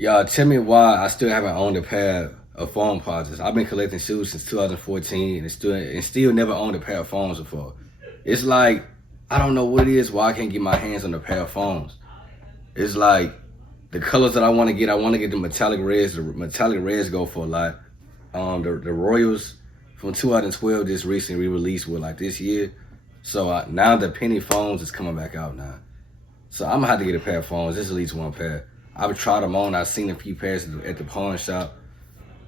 Y'all tell me why I still haven't owned a pair of foam posits. I've been collecting shoes since 2014 and still never owned a pair of foams before. It's like I don't know what it is why I can't get my hands on a pair of foams. It's like the colors that I want to get. I want to get the metallic reds. The metallic reds go for a lot. The Royals from 2012 just recently re-released with like this year. So now the penny foams is coming back out now. So I'm gonna have to get a pair of foams. Just at least one pair. I've tried them on. I've seen a few pairs at the pawn shop,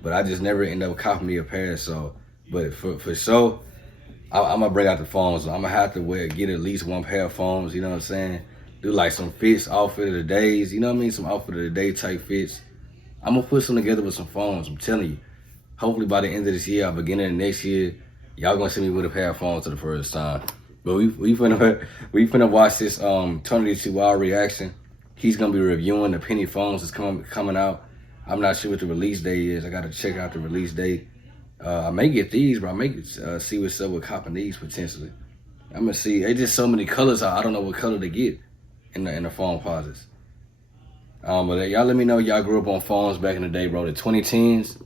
but I just never end up copying me a pair. So, but for sure, I'm gonna bring out the foams. I'm gonna have to get at least one pair of foams. You know what I'm saying? Do like some fits, outfit of the days. You know what I mean? Some outfit of the day type fits. I'm gonna put some together with some foams. I'm telling you. Hopefully by the end of this year, or beginning of next year, y'all gonna see me with a pair of foams for the first time. But we finna watch this Tony D2 Wild reaction. He's gonna be reviewing the penny foams that's coming out. I'm not sure what the release date is. I gotta check out the release date. I may get these, but I may see what's up with copping these potentially. I'm gonna see. It's just so many colors. I don't know what color to get in the foam posits. But y'all let me know y'all grew up on foams back in the day, bro. The 2010s,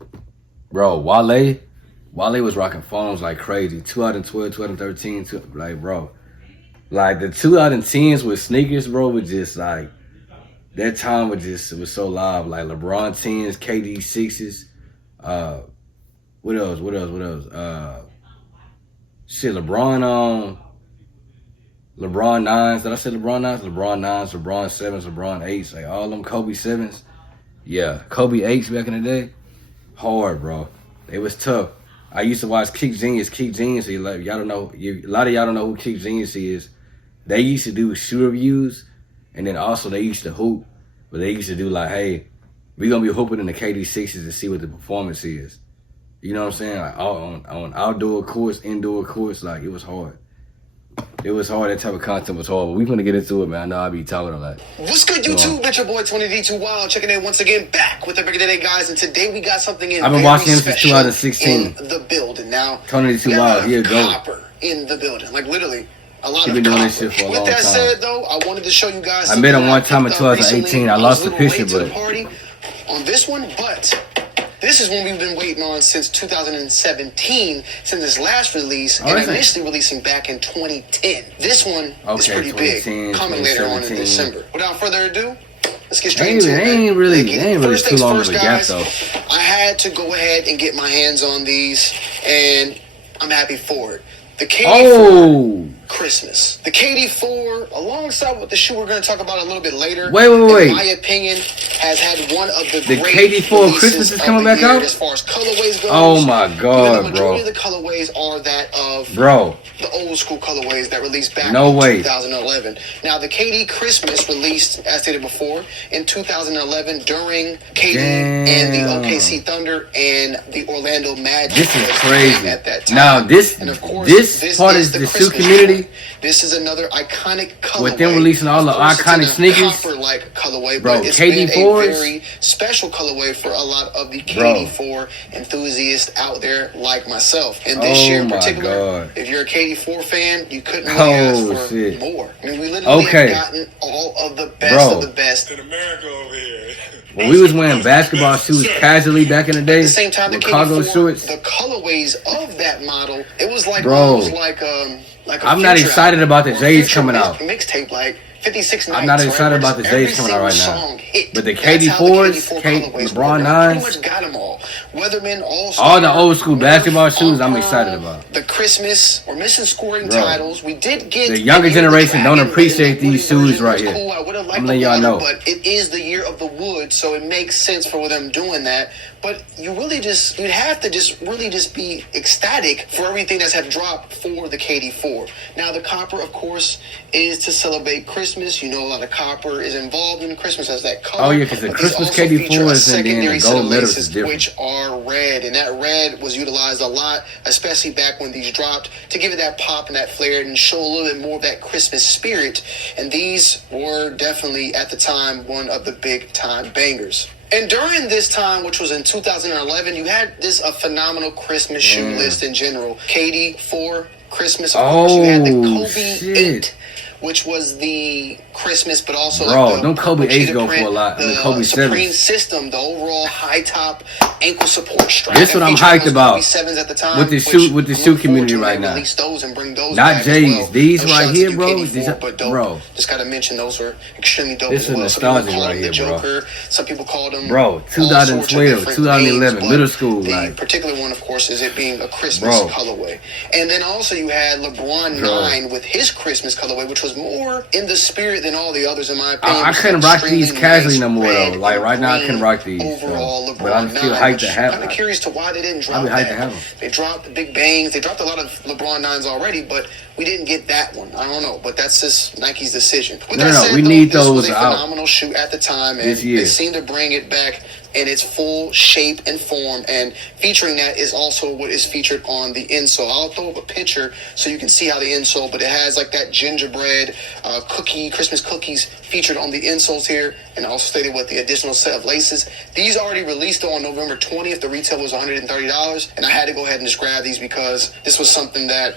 bro. Wale was rocking foams like crazy. 2012, 2013, like bro. Like the 2010s with sneakers, bro, was just like that time it was so live. Like LeBron 10s, KD 6s, what else? LeBron 9s. Did I say LeBron 9s? LeBron 9s, LeBron 7s, LeBron 8s, like all them Kobe 7s. Yeah, Kobe 8s back in the day. Hard, bro. It was tough. I used to watch Kick Genius. Like, y'all don't know. A lot of y'all don't know who Kick Genius is. They used to do shoe reviews, and then also they used to hoop. But they used to do like, hey, we gonna be hooping in the KD 6s to see what the performance is. You know what I'm saying? Like on outdoor courts, indoor courts, like it was hard. It was hard. That type of content was hard. But we gonna get into it, man. I know I be talking a lot. What's good, YouTube? It's your boy Tony D2 Wild checking in once again, back with the Break of the Day, guys. And today we got something in. I've been watching him since 2016. In the building now. Tony D2 Wild, here go. Copper in the building, like literally. A lot He been doing this shit for a long time. With that said, though, I wanted to show you guys. I met him one time in 2018. I lost the picture, but party on this one, but this is one we've been waiting on since 2017, since its last release, and initially releasing back in 2010. This one is pretty big, coming later on in December. Without further ado, let's get straight into it. They ain't really too long of a gap, though. I had to go ahead and get my hands on these, and I'm happy for it. The KD4 Christmas. The KD4, alongside with the shoe we're going to talk about a little bit later, wait. in my opinion, has had one of the great KD4 Christmas is coming back out? As far as colorways goes. Oh my God, the majority of the colorways are that of the old school colorways that released back in 2011. Now, the KD Christmas released, as stated before, in 2011 during KD and the OKC Thunder and the Orlando Magic. This is crazy. At that time. Now, this part is the shoe community. This is another iconic colorway. With them releasing all the iconic sneakers, copper-like colorway, bro. But it's KD4s, been a very special colorway for a lot of the KD4 enthusiasts out there, like myself. And this year in particular, if you're a KD4 fan, you couldn't really ask for more. I mean, we literally have gotten all of the best of the best in America over here. When we was wearing basketball shoes casually back in the day, at the same time, the cargo shorts, the colorways of that model, it was like I'm not excited about the J's coming out. Mixtape like 56 nights. I'm not excited about the J's coming out right now. But the KD4s, LeBron 9s, pretty much got them all. Weatherman, all the old school basketball shoes, I'm excited about. The Christmas or missing scoring titles, we did get. The younger generation don't appreciate these shoes right here. I'm letting y'all know. But it is the year of the wood, so it makes sense for them doing that. But you'd have to really be ecstatic for everything that's have dropped for the KD4. Now, the copper, of course, is to celebrate Christmas. You know, a lot of copper is involved in Christmas as that color. Oh, yeah, because the Christmas KD4s and then the gold letters is different. Which are red, and that red was utilized a lot, especially back when these dropped, to give it that pop and that flair and show a little bit more of that Christmas spirit. And these were definitely, at the time, one of the big-time bangers. And during this time, which was in 2011, you had a phenomenal Christmas shoe list in general. KD4 Christmas, of course. You had the Kobe 8, which was the Christmas, but also Bro, like the them Kobe cheetah 8s go print, for a lot. the The Kobe Supreme 7s. system, the overall high top ankle support strap. This what I'm featured hyped those about Kobe 7s at the time, with the which shoe community unfortunately right now. released those and bring those Not back as J's. well. These Those right shots here, to bro. UKD4, These are, but dope. bro. Just gotta mention those were extremely dope This as is well. Some people nostalgia call right him the here, bro. Joker. Some people called him Bro, all sorts of 2012, different 2011, names, middle but school, the like. particular one, of course, is it being a Christmas Bro. colorway. And then also you had LeBron Bro. 9 with his Christmas colorway, which was more in the spirit than all the others, in my opinion. I couldn't rock Extremely these casually nice no more, red though. Like, and right now, I couldn't green rock these. overall So. LeBron But I'm still 9, hyped which to have kind of them. curious to why they didn't drop I'll be hyped that. to have them. They dropped the big bangs. They dropped a lot of LeBron 9s already, but we didn't get that one. I don't know, but that's just Nike's decision. With No, that no, said, we though, need this was those a out. phenomenal shoe at the time, and This year. they seem to bring it back in its full shape and form, and featuring that is also what is featured on the insole. I'll throw up a picture so you can see how the insole, but it has like that gingerbread Christmas cookies featured on the insoles here, and also stated with the additional set of laces. These already released though on November 20th. The retail was $130, and I had to go ahead and just grab these because this was something that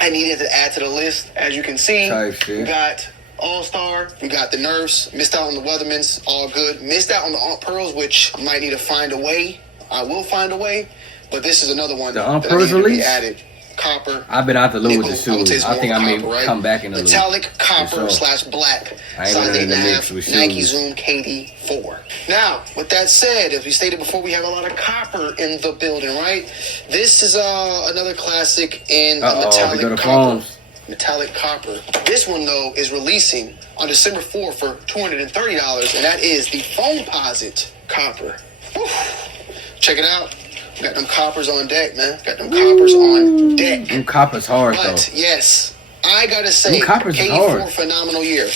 I needed to add to the list. As you can see, Type shit. we got All-Star, we got the Nerfs, missed out on the Weathermans, all good. Missed out on the Aunt Pearls, which I might need to find a way. I will find a way, but this is another one The that Aunt I Pearls need to be release? added. Copper. I've been out the loop with the nickel, would say shoes. it's I think more I may copper, right? come back in the loop. Metallic copper For sure. / black. I ain't Size really in the 8.5, mix with Nike shoes. Zoom KD4. Now, with that said, as we stated before, we have a lot of copper in the building, right? This is another classic in We metallic go to copper. phones. Metallic copper. This one, though, is releasing on December 4th for $230, and that is the Foamposite copper. Whew. Check it out. Got them coppers on deck, man. Got them coppers on deck. Them coppers hard, though. But, yes, I got to say, Them coppers is KD4, hard. phenomenal year,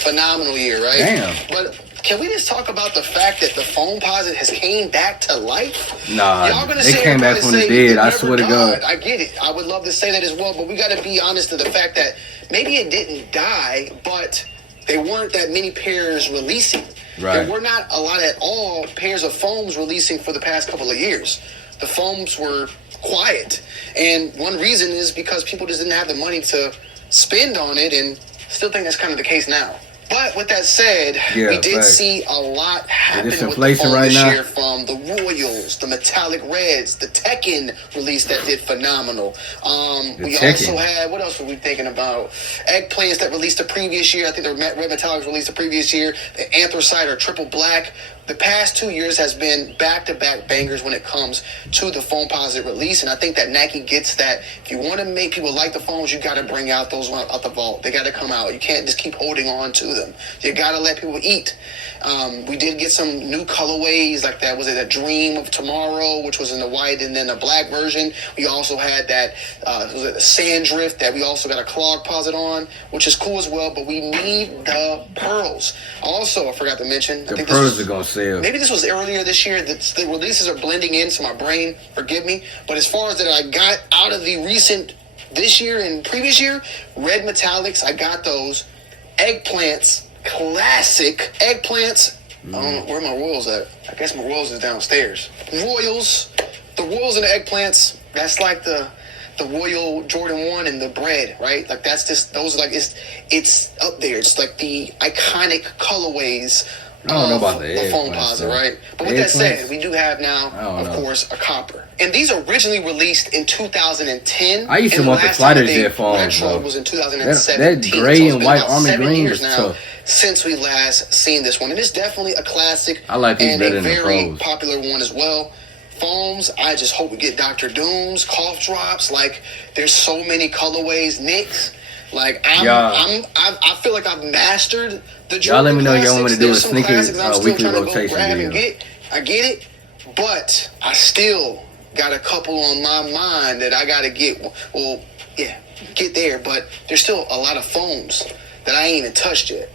right? Damn. But can we just talk about the fact that the Foamposite has came back to life? Nah, Y'all gonna they sit came here back and from the say dead. it I never swear to died. God. I get it. I would love to say that as well, but we got to be honest to the fact that maybe it didn't die, but there weren't that many pairs releasing. Right. There were not a lot at all pairs of foams releasing for the past couple of years. The foams were quiet, and one reason is because people just didn't have the money to spend on it, and still think that's kind of the case now. But with that said, Yeah, we did facts. see a lot happen this with the inflation foam right this now? year, from the Royals, the Metallic Reds, the Tekken release that did phenomenal. We Tekken. also had, what else were we thinking about? Eggplants that released the previous year. I think the Red Metallics released the previous year. The Anthracite or Triple Black. The past 2 years has been back-to-back bangers when it comes to the Foamposite release, and I think that Nike gets that. If you want to make people like the foams, you got to bring out those ones out the vault. They got to come out. You can't just keep holding on to them. You got to let people eat. We did get some new colorways like that. Was it a Dream of Tomorrow, which was in the white, and then a black version. We also had that was it a Sandrift that we also got a clog posit on, which is cool as well. But we need the pearls. Also, I forgot to mention, I The think pearls this are gonna sell. maybe this was earlier this year. The releases are blending into my brain. Forgive me. But as far as that I got out of the recent this year and previous year, Red Metallics, I got those. Eggplants, classic Eggplants. I don't know where my Royals at. I guess my Royals is downstairs. Royals, the Royals and the Eggplants. That's like the Royal Jordan 1 and the bread, right? Like that's just, those are like, it's up there. It's like the iconic colorways. I don't know about the Foamposite, Eggplants, though. right? But with that Eggplants? said, we do have now, I don't of know. course, a copper. And these originally released in 2010. I used to and want the last time Fighters they Jet foams, retroed though. was in 2017. That gray So it's and been white about army 7 green years was now tough. since we last seen this one. And it's definitely a classic. I like these and better a than the very pros. popular one as well. Foams, I just hope we get Dr. Dooms, cough drops. Like, there's so many colorways. Nicks. Like, I feel like I've mastered the Jordan Y'all let me know y'all want me to do a There's some sneaker, classics I'm still weekly trying to go rotation grab and video. get. I get it, but I still got a couple on my mind that I got to get. Well, yeah, get there, but there's still a lot of foams that I ain't even touched yet.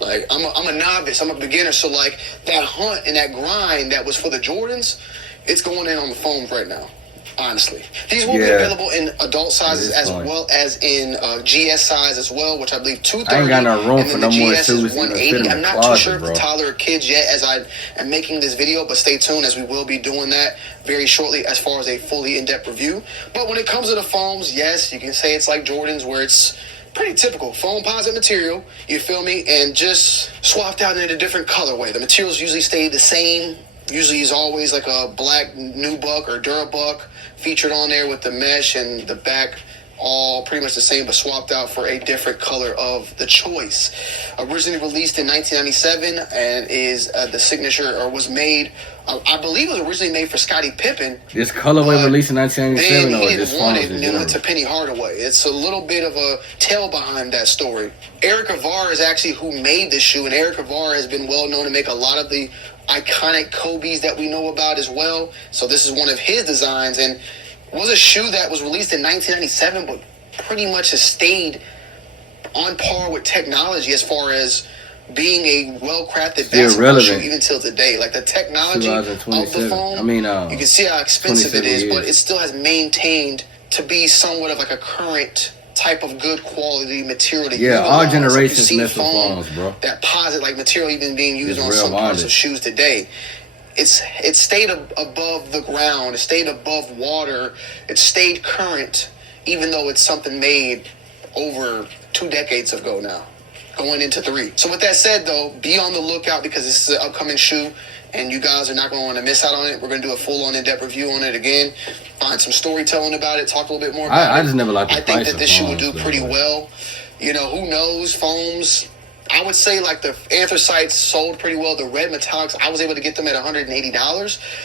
Like, I'm a novice, I'm a beginner, so like that hunt and that grind that was for the Jordans, it's going in on the foams right now. Honestly, these will be Yeah. available in adult sizes It is as fine. well as in GS size as well, which I believe 230. I ain't got no room and for then no the more GS shoes is in the 180. fit in I'm the not too closet, sure if bro. the toddler kids yet, as I am making this video, but stay tuned as we will be doing that very shortly as far as a fully in-depth review. But when it comes to the foams, yes, you can say it's like Jordans, where it's pretty typical foam posit material, you feel me, and just swapped out in a different colorway. The materials usually stay the same. Usually is always like a black nubuck or Durabuck featured on there with the mesh and the back all pretty much the same, but swapped out for a different color of the choice. Originally released in 1997 and is the signature, or was made, I believe it was originally made for Scottie Pippen. This colorway released in 1997 then or he this didn't want it and went to Penny Hardaway. It's a little bit of a tale behind that story. Eric Avar is actually who made this shoe, and Eric Avar has been well known to make a lot of the iconic Kobe's that we know about as well. So this is one of his designs, and was a shoe that was released in 1997, but pretty much has stayed on par with technology as far as being a well-crafted basketball shoe even till today. Like the technology of the foam, you can see how expensive it is, but it still has maintained to be somewhat of like a current type of good quality material. Our generation's messed with foams, bro. That posit like material even being used on some parts of shoes today. It stayed above the ground. It stayed above water. It stayed current, even though it's something made over 2 decades ago now, going into 3. So with that said, though, be on the lookout because this is an upcoming shoe, and you guys are not going to want to miss out on it. We're going to do a full-on in-depth review on it again, find some storytelling about it, talk a little bit more about it. I just never liked the price. I think that this shoe will do pretty well. You know, who knows, foams. I would say like the anthracites sold pretty well. The red metallics, I was able to get them at $180.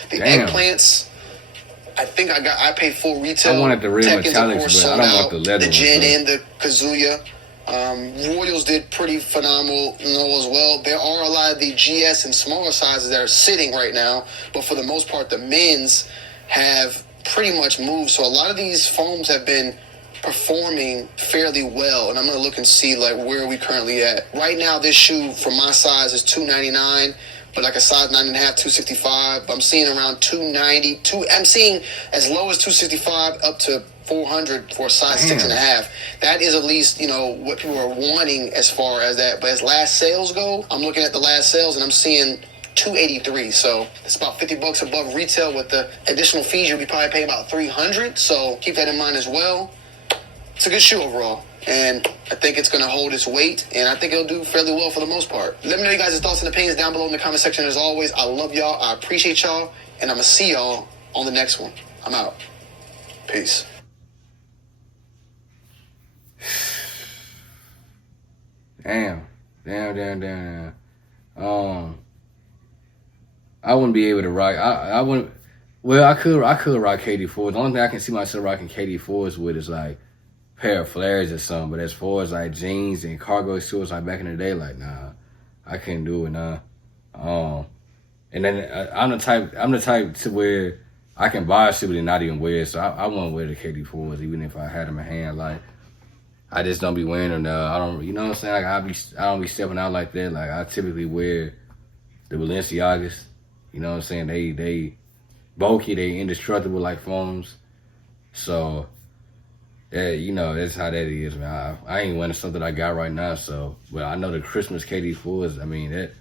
The eggplants, I think I paid full retail. I wanted the red Tekkens, metallics, but I don't want the leather. The Gin and the Kazuya. Royals did pretty phenomenal as well. There are a lot of the GS and smaller sizes that are sitting right now, but for the most part, the men's have pretty much moved. So a lot of these foams have been performing fairly well, and I'm gonna look and see like where are we currently at right now. This shoe for my size is $299, but like a size 9.5, $265. I'm seeing around $290. I'm seeing as low as $265 up to $400 for a size 6.5. That is at least what people are wanting as far as that. But as last sales go, I'm looking at the last sales and I'm seeing $283. So it's about $50 above retail. With the additional fees, you'll be probably paying about $300. So keep that in mind as well. It's a good shoe overall, and I think it's going to hold its weight, and I think it'll do fairly well for the most part. Let me know you guys' thoughts and opinions down below in the comment section. As always, I love y'all. I appreciate y'all, and I'm going to see y'all on the next one. I'm out. Peace. Damn. I wouldn't be able to rock. I wouldn't. Well, I could rock KD4s. The only thing I can see myself rocking KD4s with is like pair of flares or something. But as far as like jeans and cargo shorts like back in the day, like nah, I couldn't do it nah. And then I'm the type to where I can buy a shoe and not even wear it. So I won't wear the KD4s even if I had them in hand. Like I just don't be wearing them. I don't, you know what I'm saying? Like I don't be stepping out like that. Like I typically wear the Balenciagas. You know what I'm saying? They bulky, they indestructible like foams. So that that's how that is, man. I ain't wearing something I got right now. So, but I know the Christmas KD4s. I mean that.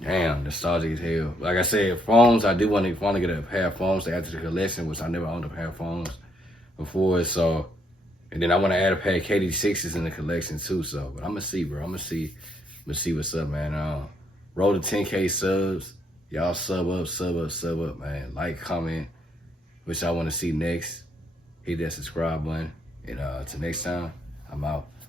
Damn, nostalgic as hell. Like I said, foams. I do want to get a pair of foams to add to the collection, which I never owned a pair of foams before. So, and then I want to add a pair of KD6s in the collection too. So, but I'm gonna see, bro. I'm gonna see what's up, man. Roll the 10K subs. Y'all sub up, man. Like, comment, which I want to see next. Hit that subscribe button. And till next time, I'm out.